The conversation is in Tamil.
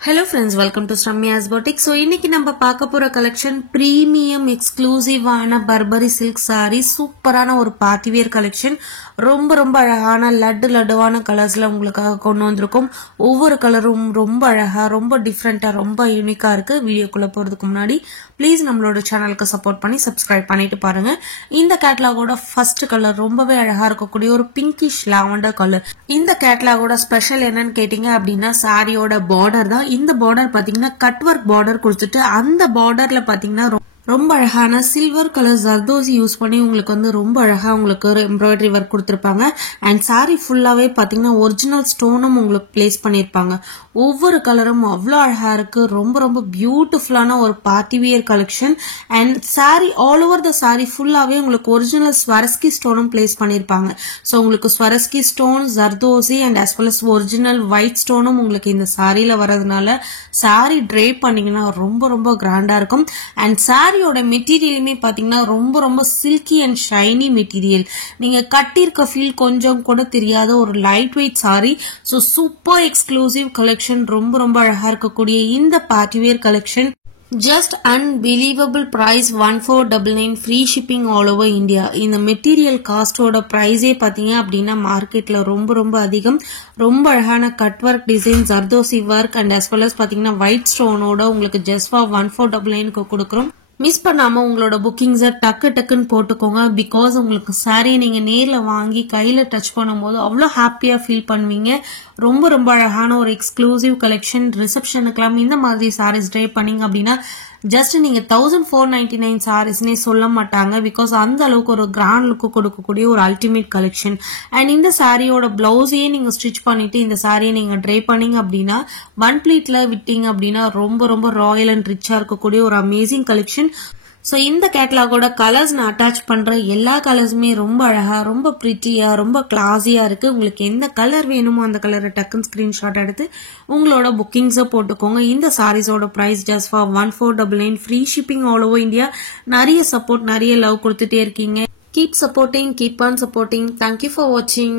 Hello friends, welcome to Ramya's Boutique. So இன்னைக்கு நம்ம பார்க்க போற கலெக்ஷன் பிரீமியம் எக்ஸ்க்ளூசிவான பர்பரி சில்க் saree சூப்பரான ஒரு பார்ட்டி வேர் கலெக்ஷன். ரொம்ப ரொம்ப அழகான லட்டுவான கலர்ஸ்ல உங்களுக்காக கொண்டு வந்திருக்கோம். ஒவ்வொரு கலரும் ரொம்ப அழகா, ரொம்ப டிஃபரெண்டா, ரொம்ப யூனிக்கா இருக்கு. வீடியோக்குள்ள போறதுக்கு முன்னாடி ப்ளீஸ் நம்மளோட சேனலுக்கு சப்போர்ட் பண்ணி சப்ஸ்கிரைப் பண்ணிட்டு பாருங்க. இந்த கேட்டலாகோட ஃபர்ஸ்ட் கலர் ரொம்பவே அழகா இருக்கக்கூடிய ஒரு பிங்கிஷ் லாவெண்டர் கலர். இந்த கேட்டலாகோட ஸ்பெஷல் என்னன்னு கேட்டீங்க அப்படின்னா சாரியோட பார்டர் தான். இந்த பார்டர் பாத்தீங்கன்னா கட் ஒர்க் பார்டர் கொடுத்துட்டு அந்த பார்டர்ல பாத்தீங்கன்னா ரொம்ப அழகான சில்வர் கலர் ஜர்தோசி யூஸ் பண்ணி உங்களுக்கு வந்து ரொம்ப அழகா உங்களுக்கு ஒரு எம்ப்ராய்டரி ஒர்க் கொடுத்துருப்பாங்க. அண்ட் சாரி ஃபுல்லாவே பாத்தீங்கன்னா ஒரிஜினல் ஸ்டோனும் உங்களுக்கு பிளேஸ் பண்ணிருப்பாங்க. ஒவ்வொரு கலரும் அவ்வளோ அழகா இருக்கு. ரொம்ப ரொம்ப பியூட்டிஃபுல்லான ஒரு party wear collection. And sari all over the sari ஃபுல்லாவே உங்களுக்கு ஒரிஜினல் ஸ்வரஸ்கி ஸ்டோனும் பிளேஸ் பண்ணிருப்பாங்க. ஸோ உங்களுக்கு Swarovski stone, zardozi and as well as original white ஸ்டோனும் உங்களுக்கு இந்த சாரியில வரதுனால சாரி ட்ரேப் பண்ணீங்கன்னா ரொம்ப ரொம்ப கிராண்டா இருக்கும். அண்ட் சாரியோட மெட்டீரியலுமே பாத்தீங்கன்னா ரொம்ப ரொம்ப சில்கி அண்ட் ஷைனி மெட்டீரியல். நீங்க கட்டிருக்க ஃபீல் கொஞ்சம் கூட தெரியாத ஒரு light weight sari. So super exclusive collection. ரொம்ப ரொம்ப அழகா இருக்கக்கூடிய இந்த party wear collection just unbelievable price 1499 free shipping all over India. இந்த மெட்டீரியல் காஸ்டோட பிரைஸே பாத்தீங்க அப்படின்னா மார்க்கெட்ல ரொம்ப ரொம்ப அதிகம். ரொம்ப அழகான cut work design, zardozi work and as well as பாத்தீங்கன்னா ஒயிட் ஸ்டோனோட உங்களுக்கு ஜஸ்ட் ஃபார் 1499 கொடுக்குறோம். மிஸ் பண்ணாம உங்களோட புக்கிங்ஸை டக்குன்னு போட்டுக்கோங்க. பிகாஸ் உங்களுக்கு சாரியை நீங்க நேர்ல வாங்கி கையில டச் பண்ணும்போது அவ்வளோ ஹாப்பியா ஃபீல் பண்ணுவீங்க. ரொம்ப ரொம்ப அழகான ஒரு எக்ஸ்க்ளூசிவ் கலெக்ஷன். ரிசப்ஷனுக்கெல்லாம் இந்த மாதிரி சாரீஸ் ட்ரை பண்ணீங்க அப்படின்னா ஜஸ்ட் நீங்க 1499 சாரீஸ்னே சொல்ல மாட்டாங்க. பிகாஸ் அந்த அளவுக்கு ஒரு கிராண்ட் லுக்கு கொடுக்கக்கூடிய ஒரு அல்டிமேட் கலெக்ஷன். அண்ட் இந்த சாரியோட பிளவுஸையே நீங்க ஸ்டிச் பண்ணிட்டு இந்த சாரியை நீங்க ட்ரை பண்ணீங்க அப்படின்னா ஒன் பிளீட்ல விட்டீங்க அப்படின்னா ரொம்ப ரொம்ப ராயல் அண்ட் ரிச்சா இருக்கக்கூடிய ஒரு அமேசிங் கலெக்ஷன். ஸோ இந்த கேட்டலாகோட கலர்ஸ் நான் அட்டாச் பண்ற எல்லா கலர்ஸுமே ரொம்ப அழகா, ரொம்ப பிரிட்டியா, ரொம்ப கிளாஸியா இருக்கு. உங்களுக்கு எந்த கலர் வேணுமோ அந்த கலரை டக்குன்னு ஸ்கிரீன்ஷாட் எடுத்து உங்களோட புக்கிங்ஸை போட்டுக்கோங்க. இந்த சாரீஸோட price just for 1499 free shipping all over India. நிறைய சப்போர்ட், நிறைய லவ் கொடுத்துட்டே இருக்கீங்க. Keep supporting, keep on supporting. Thank you for வாட்சிங்.